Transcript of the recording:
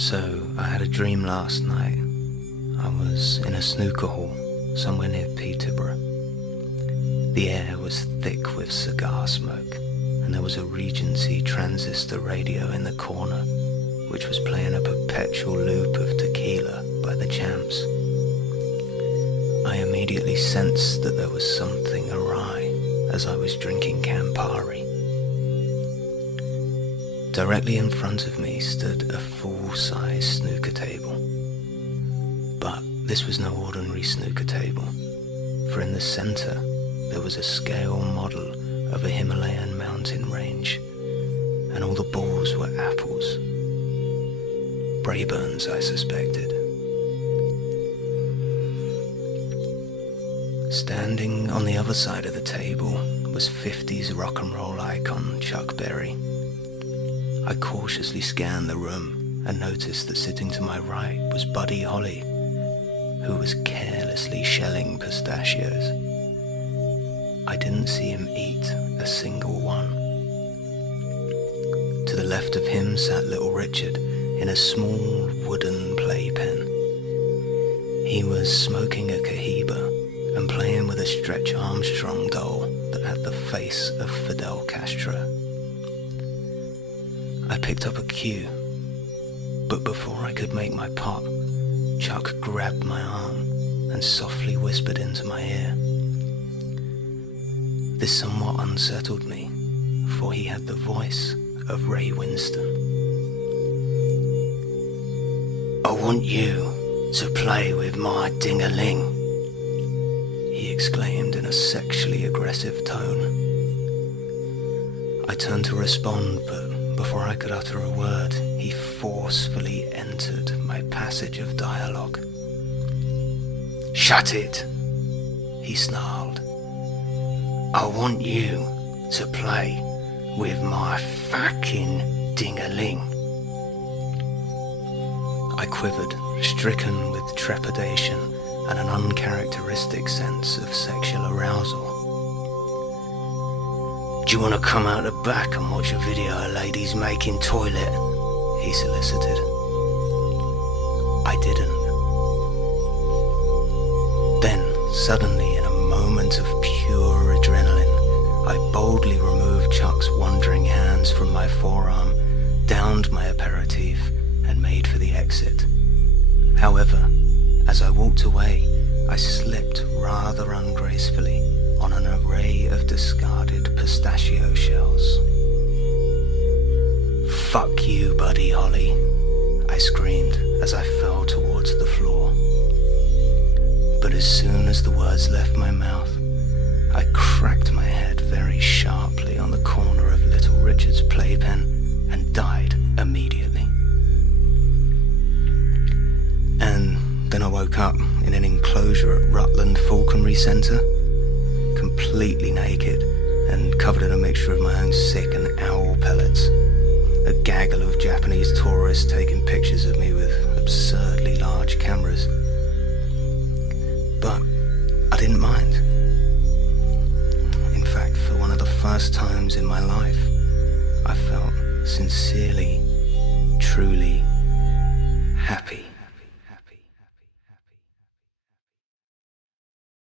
So, I had a dream last night. I was in a snooker hall, somewhere near Peterborough. The air was thick with cigar smoke, and there was a Regency transistor radio in the corner, which was playing a perpetual loop of Tequila by the Champs. I immediately sensed that there was something awry as I was drinking Campari. Directly in front of me stood a full-size snooker table. But this was no ordinary snooker table, for in the center there was a scale model of a Himalayan mountain range, and all the balls were apples. Braeburns, I suspected. Standing on the other side of the table was 50s rock and roll icon Chuck Berry. I cautiously scanned the room and noticed that sitting to my right was Buddy Holly, who was carelessly shelling pistachios. I didn't see him eat a single one. To the left of him sat little Richard in a small wooden playpen. He was smoking a Cohiba and playing with a Stretch Armstrong doll that had the face of Fidel Castro. I picked up a cue, but before I could make my pot, Chuck grabbed my arm and softly whispered into my ear. This somewhat unsettled me, for he had the voice of Ray Winston. "I want you to play with my ding-a-ling," he exclaimed in a sexually aggressive tone. I turned to respond, but before I could utter a word, he forcefully entered my passage of dialogue. "Shut it," he snarled. "I want you to play with my fucking ding-a-ling." I quivered, stricken with trepidation and an uncharacteristic sense of sexual arousal. "Do you want to come out the back and watch a video of ladies making toilet?" he solicited. I didn't. Then, suddenly, in a moment of pure adrenaline, I boldly removed Chuck's wandering hands from my forearm, downed my aperitif, and made for the exit. However, as I walked away, I slipped rather ungracefully on an array of discarded pistachio shells. "Fuck you, Buddy Holly," I screamed as I fell towards the floor. But as soon as the words left my mouth, I cracked my head very sharply on the corner of little Richard's playpen and died immediately. And then I woke up in an enclosure at Rutland Falconry Centre, completely naked and covered in a mixture of my own sick and owl pellets. A gaggle of Japanese tourists taking pictures of me with absurdly large cameras. But I didn't mind. In fact, for one of the first times in my life, I felt sincerely, truly happy.